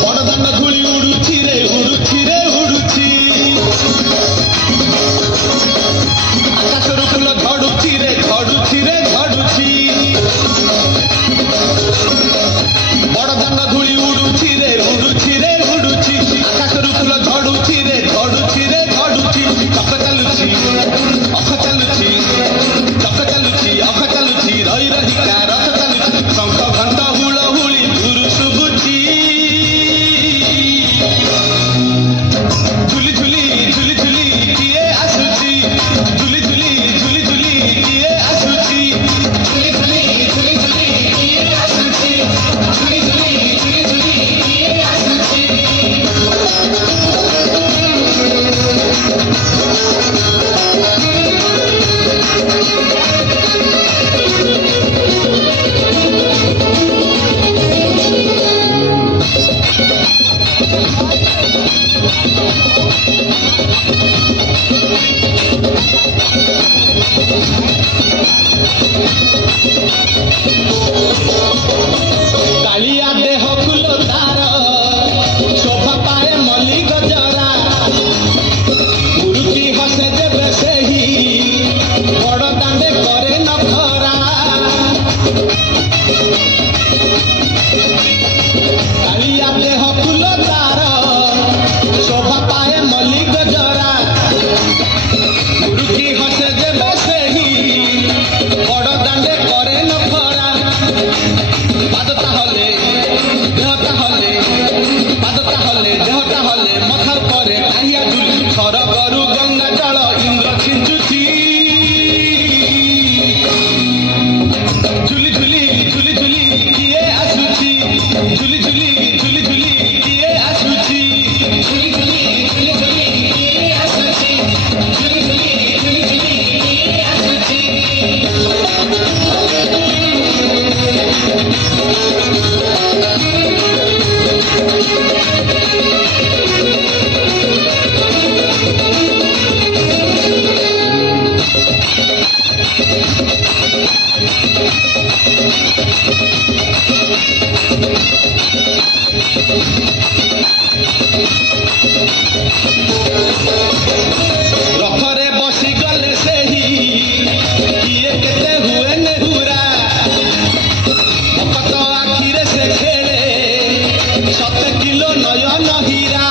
बड़दान धूली उड़ुची रे उड़ुची रे उड़ुची आकाशरू फूल झड़ुची रे झड़ुची रे झड़ुची बड़दान धूली उड़ुची रे उड़ुची रे उड़ुची आकाशरू फूल झड़ुची रे झड़ुची रे झड़ुची चक चालुची अख चालुची चक चालुची अख चालुची रही रहिका रथ चालुची शंख घंट हुल हुली धुरु शुभुची झुली झुली झुली झुली किए आसुची झुली झुली झुली झुली किए आसुची झुली झुली झुली झुली किए आसुची झुली झुली झुली झुली किए आसुची कालिया देह फूल तार शोभा पाए मल्ली गजरा मुरुकी हसे जेबे सेही बड़ दांडे करे नखरा कालिया देह फूल तार शोभा पाए मल्ली गजरा मुरुकी हसे जेबे सेही बड़ दांडे करे नखरा पाद ताहले देह ताहले पाद ताहले देह ताहले मथार परे आइया झुली थर गरु गंगा जल इंद्र छिंचुची झुली झुली झुली झुली किए आसुची झुली झुली झुली झुली किए आसुची झुली झुली झुली झुली किए आसुची झुली झुली झुली झुली किए आसुची रथरे बसी गले सेही किए केते हुए नेहुरा भकत आखिरे से खेले 7 किलो नयन हीरा